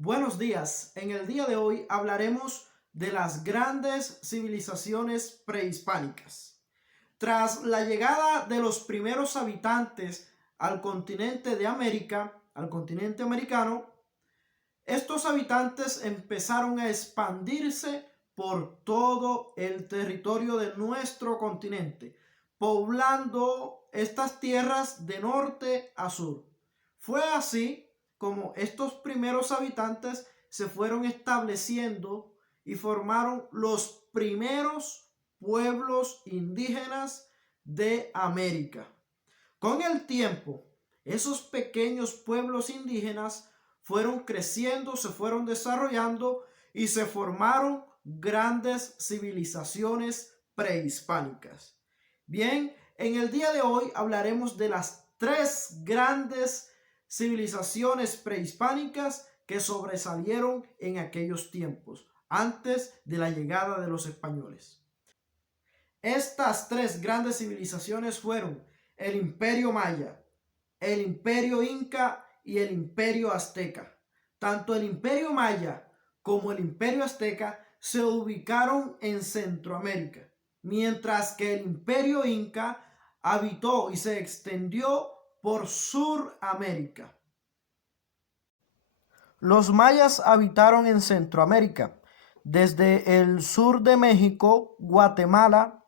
Buenos días. En el día de hoy hablaremos de las grandes civilizaciones prehispánicas. Tras la llegada de los primeros habitantes al continente de América, al continente americano, estos habitantes empezaron a expandirse por todo el territorio de nuestro continente, poblando estas tierras de norte a sur. Fue así como estos primeros habitantes se fueron estableciendo y formaron los primeros pueblos indígenas de América. Con el tiempo, esos pequeños pueblos indígenas fueron creciendo, se fueron desarrollando y se formaron grandes civilizaciones prehispánicas. Bien, en el día de hoy hablaremos de las tres grandes civilizaciones prehispánicas que sobresalieron en aquellos tiempos, antes de la llegada de los españoles. Estas tres grandes civilizaciones fueron el Imperio Maya, el Imperio Inca y el Imperio Azteca. Tanto el Imperio Maya como el Imperio Azteca se ubicaron en Centroamérica, mientras que el Imperio Inca habitó y se extendió por Suramérica. Los mayas habitaron en Centroamérica, desde el sur de México, Guatemala,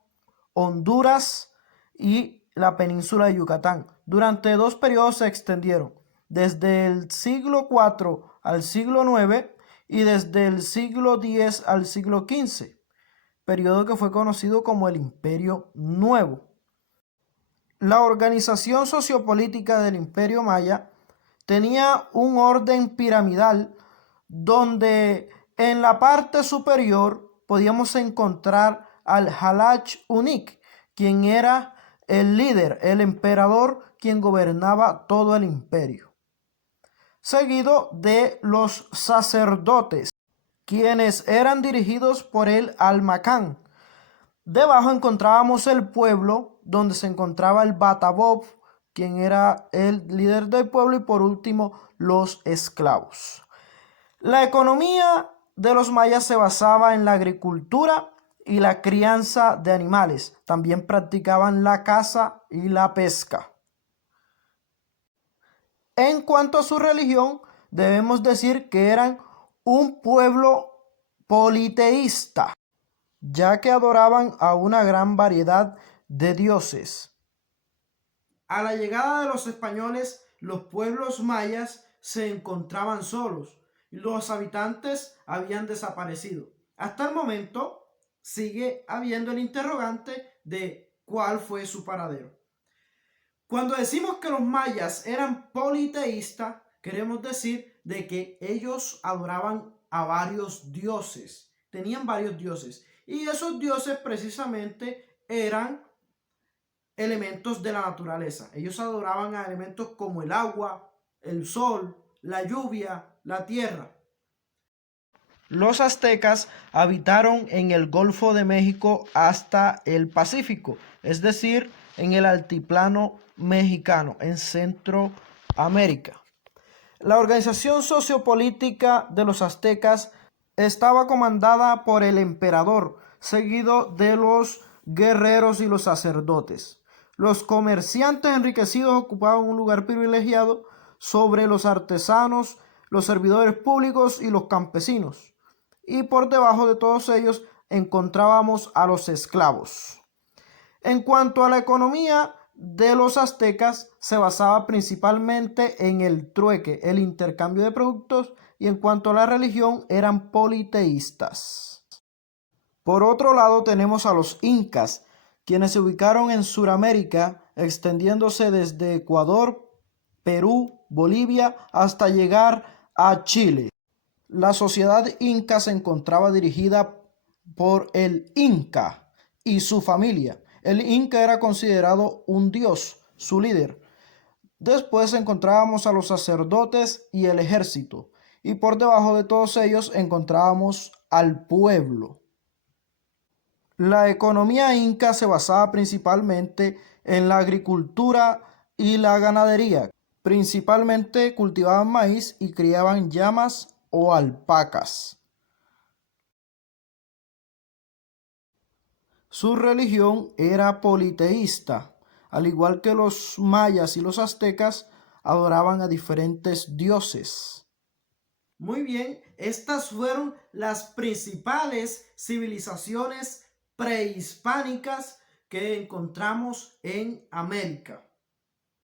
Honduras y la península de Yucatán. Durante dos periodos se extendieron, desde el siglo IV al siglo IX y desde el siglo X al siglo XV, periodo que fue conocido como el Imperio Nuevo. La organización sociopolítica del Imperio Maya tenía un orden piramidal donde en la parte superior podíamos encontrar al Halach Unik, quien era el líder, el emperador, quien gobernaba todo el imperio. Seguido de los sacerdotes, quienes eran dirigidos por el Almacán. Debajo encontrábamos el pueblo, donde se encontraba el Batabob, quien era el líder del pueblo, y por último los esclavos. La economía de los mayas se basaba en la agricultura y la crianza de animales. También practicaban la caza y la pesca. En cuanto a su religión, debemos decir que eran un pueblo politeísta, ya que adoraban a una gran variedad de dioses. A la llegada de los españoles, los pueblos mayas se encontraban solos y los habitantes habían desaparecido. Hasta el momento sigue habiendo el interrogante de cuál fue su paradero. Cuando decimos que los mayas eran politeístas, queremos decir de que ellos adoraban a varios dioses, tenían varios dioses, y esos dioses precisamente eran elementos de la naturaleza. Ellos adoraban a elementos como el agua, el sol, la lluvia, la tierra. Los aztecas habitaron en el Golfo de México hasta el Pacífico, es decir, en el altiplano mexicano, en Centroamérica. La organización sociopolítica de los aztecas estaba comandada por el emperador, seguido de los guerreros y los sacerdotes. Los comerciantes enriquecidos ocupaban un lugar privilegiado sobre los artesanos, los servidores públicos y los campesinos. Y por debajo de todos ellos encontrábamos a los esclavos. En cuanto a la economía de los aztecas, se basaba principalmente en el trueque, el intercambio de productos, y en cuanto a la religión, eran politeístas. Por otro lado, tenemos a los incas, quienes se ubicaron en Sudamérica, extendiéndose desde Ecuador, Perú, Bolivia, hasta llegar a Chile. La sociedad inca se encontraba dirigida por el Inca y su familia. El Inca era considerado un dios, su líder. Después encontrábamos a los sacerdotes y el ejército. Y por debajo de todos ellos encontrábamos al pueblo. La economía inca se basaba principalmente en la agricultura y la ganadería. Principalmente cultivaban maíz y criaban llamas o alpacas. Su religión era politeísta, al igual que los mayas y los aztecas adoraban a diferentes dioses. Muy bien, estas fueron las principales civilizaciones prehispánicas que encontramos en América.